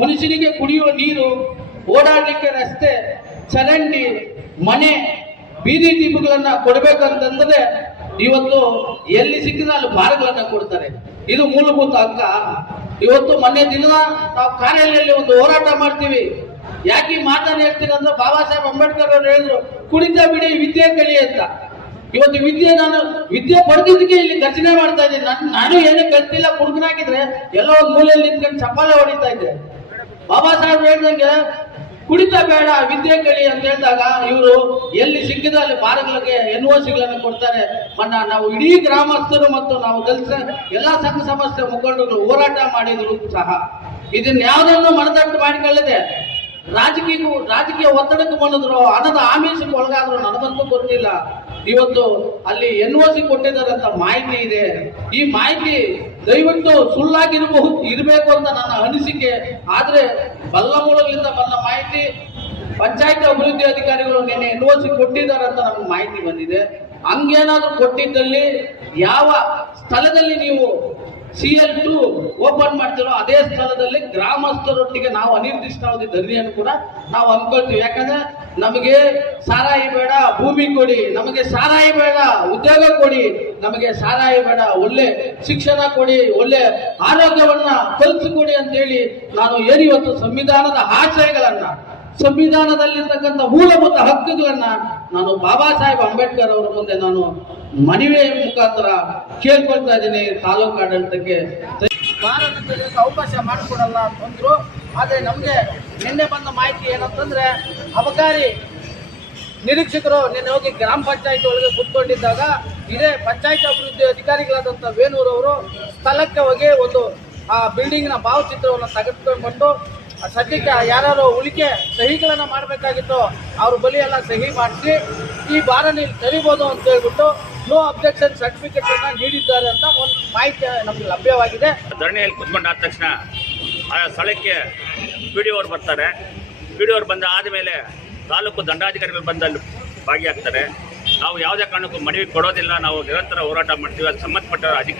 ಮನುಷ್ಯನಿಗೆ ಕುಡಿಯುವ ನೀರು, ಓಡಾಡಲಿಕ್ಕೆ ರಸ್ತೆ, ಚರಂಡಿ, ಮನೆ, ಬೀದಿ ದೀಪಗಳನ್ನ ಕೊಡ್ಬೇಕಂತಂದ್ರೆ ಇವತ್ತು ಎಲ್ಲಿ ಸಿಕ್ಕಿದ್ರೆ ಅಲ್ಲಿ ಭಾರಗಳನ್ನ ಕೊಡ್ತಾರೆ. ಇದು ಮೂಲಭೂತ ಹಕ್ಕ. ಇವತ್ತು ಮೊನ್ನೆ ದಿನ ನಾವು ಕಾರ್ಯಾಲಯದಲ್ಲಿ ಒಂದು ಹೋರಾಟ ಮಾಡ್ತೀವಿ. ಯಾಕೆ ಹೇಳ್ತೀನಿ ಅಂದ್ರೆ ಬಾಬಾ ಸಾಹೇಬ್ ಅಂಬೇಡ್ಕರ್ ಅವರು ಹೇಳಿದ್ರು, ಕುಡಿತ ಬಿಡಿ ವಿದ್ಯೆ ಕಲಿ ಅಂತ. ಇವತ್ತು ವಿದ್ಯೆ ನಾನು, ವಿದ್ಯೆ ಪಡೆದಿದ್ದಕ್ಕೆ ಇಲ್ಲಿ ಖರ್ಚನೆ ಮಾಡ್ತಾ ಇದ್ದೀನಿ. ನಾನು ನಾನು ಏನೇ ಕಲ್ತಿಲ್ಲ ಕುಡ್ಕನಾಗಿದ್ರೆ ಎಲ್ಲ ಒಂದು ಮೂಲೆಯಲ್ಲಿ ನಿಂತ್ಕೊಂಡು ಚಪ್ಪಾಲೆ ಹೊಡಿತಾ ಇದ್ದೆ. ಬಾಬಾ ಸಾಹೇಬ್ ಹೇಳ್ದಂಗೆ, ಕುಡಿತ ಬೇಡ, ವಿದ್ಯೆ ಕಲಿ ಅಂತ ಹೇಳಿದಾಗ ಇವರು ಎಲ್ಲಿ ಸಿಕ್ಕಿದ್ರೆ ಅಲ್ಲಿ ಬಾರಗಳಿಗೆ ಎನ್ ಒ ಸಿಗಳನ್ನು ಕೊಡ್ತಾರೆ. ಮನ್ನ ನಾವು ಇಡೀ ಗ್ರಾಮಸ್ಥರು ಮತ್ತು ನಾವು ದಲಿತ ಎಲ್ಲ ಸಂಘ ಸಂಸ್ಥೆ ಮುಖಂಡರು ಹೋರಾಟ ಮಾಡಿದ್ರು ಸಹ. ಇದನ್ನ ಯಾವುದನ್ನು ಮನದಟ್ಟು ಮಾಡಿಕೊಳ್ಳದೆ ರಾಜಕೀಯ ರಾಜಕೀಯ ಒತ್ತಡಕ್ಕೆ ಬಂದಿದ್ರು, ಹಣದ ಆಮಿಷಕ್ಕೆ ಒಳಗಾದ್ರು, ನನಗಂತೂ ಗೊತ್ತಿಲ್ಲ. ಇವತ್ತು ಅಲ್ಲಿ ಎನ್ ಒ ಸಿ ಕೊಟ್ಟಿದ್ದಾರಂತ ಮಾಹಿತಿ ಇದೆ. ಈ ಮಾಹಿತಿ ದಯವಿಟ್ಟು ಸುಳ್ಳಾಗಿರಬಹುದು, ಇರಬೇಕು ಅಂತ ನನ್ನ ಅನಿಸಿಕೆ. ಆದ್ರೆ ಬಲ್ಲ ಮೂಲಗಳಿಂದ ಬಂದ ಮಾಹಿತಿ ಪಂಚಾಯತ್ ಅಭಿವೃದ್ಧಿ ಅಧಿಕಾರಿಗಳು ನಿನ್ನೆ ಎನ್ ಒ ಸಿ ಕೊಟ್ಟಿದ್ದಾರಂತ ನಮ್ಗೆ ಮಾಹಿತಿ ಬಂದಿದೆ. ಹಂಗೇನಾದ್ರೂ ಕೊಟ್ಟಿದ್ದಲ್ಲಿ ಯಾವ ಸ್ಥಳದಲ್ಲಿ ನೀವು ಸಿ ಎಲ್ ಟು ಓಪನ್ ಮಾಡ್ತಿರೋ ಅದೇ ಸ್ಥಳದಲ್ಲಿ ಗ್ರಾಮಸ್ಥರೊಟ್ಟಿಗೆ ನಾವು ಅನಿರ್ದಿಷ್ಟಾವಧಿ ಧರಣಿಯನ್ನು ಕೂಡ ನಾವು ಅನ್ಕೊಳ್ತೀವಿ. ಯಾಕಂದ್ರೆ ನಮಗೆ ಸಾರಾಯಿ ಬೇಡ, ಭೂಮಿ ಕೊಡಿ, ನಮಗೆ ಸಾರಾಯಿ ಬೇಡ, ಉದ್ಯೋಗ ಕೊಡಿ, ನಮಗೆ ಸಾರಾಯಿ ಬೇಡ, ಒಳ್ಳೆ ಶಿಕ್ಷಣ ಕೊಡಿ, ಒಳ್ಳೆ ಆರೋಗ್ಯವನ್ನ ಕಲ್ಸಿಕೊಡಿ ಅಂತೇಳಿ ನಾನು ಏನಿವತ್ತು ಸಂವಿಧಾನದ ಆಶಯಗಳನ್ನ ಸಂವಿಧಾನದಲ್ಲಿರ್ತಕ್ಕಂಥ ಮೂಲಭೂತ ಹಕ್ಕುಗಳನ್ನ ನಾನು ಬಾಬಾ ಸಾಹೇಬ್ ಅಂಬೇಡ್ಕರ್ ಅವರ ಮುಂದೆ ನಾನು ಮನವಿ ಮುಖಾಂತರ ಕೇಳ್ಕೊಳ್ತಾ ಇದ್ದೀನಿ. ತಾಲೂಕು ಆಡಳಿತಕ್ಕೆ ಭಾರತದಲ್ಲಿ ಅವಕಾಶ ಮಾಡಿಕೊಡಲ್ಲ ಅಂತಂದ್ರು ಆದ್ರೆ ನಮ್ಗೆ ನಿನ್ನೆ ಬಂದ ಮಾಹಿತಿ ಏನಂತಂದ್ರೆ, ಅಬಕಾರಿ ನಿರೀಕ್ಷಕರು ನಿನ್ನೆ ಹೋಗಿ ಗ್ರಾಮ ಪಂಚಾಯತ್ ಒಳಗೆ ಕೂತ್ಕೊಂಡಿದ್ದಾಗ ಇದೇ ಪಂಚಾಯತ್ ಅಭಿವೃದ್ಧಿ ಅಧಿಕಾರಿಗಳಾದಂಥ ವೇಣೂರವರು ಸ್ಥಳಕ್ಕೆ ಹೋಗಿ ಒಂದು ಆ ಬಿಲ್ಡಿಂಗ್ನ ಭಾವಚಿತ್ರವನ್ನು ತೆಗೆದುಕೊಂಡು ಸದ್ಯಕ್ಕೆ ಯಾರು ಉಳಿಕೆ ಸಹಿಗಳನ್ನ ಮಾಡಬೇಕಾಗಿತ್ತು, ಅವ್ರ ಬಲಿ ಎಲ್ಲ ಸಹಿ ಮಾಡಿಸಿ, ಈ ಬಾರ ನೀವು ತೆರಿಬೋದು ಅಂತ ಹೇಳ್ಬಿಟ್ಟು ನೋ ಅಬ್ಜೆಕ್ಷನ್ ಸರ್ಟಿಫಿಕೇಟ್ ಅನ್ನ ನೀಡಿದ್ದಾರೆ ಅಂತ ಒಂದು ಮಾಹಿತಿ ನಮ್ಗೆ ಲಭ್ಯವಾಗಿದೆ. ಧರಣಿಯಲ್ಲಿ ಕುತ್ಕೊಂಡಾದ ತಕ್ಷಣ ಆ ಸ್ಥಳಕ್ಕೆ ಪಿ ಡಿ ಅವರು ಬರ್ತಾರೆ. ಪಿ ಡಿ ಅವ್ರು ಬಂದ ಆದಮೇಲೆ ತಾಲೂಕು ದಂಡಾಧಿಕಾರಿಗಳು ಬಂದಲ್ಲಿ ಭಾಗಿಯಾಗ್ತಾರೆ. ನಾವು ಯಾವುದೇ ಕಾರಣಕ್ಕೂ ಮನವಿ ಕೊಡೋದಿಲ್ಲ, ನಾವು ನಿರಂತರ ಹೋರಾಟ ಮಾಡ್ತೀವಿ. ಅದು ಸಂಬಂಧಪಟ್ಟ ಅಧಿಕಾರಿ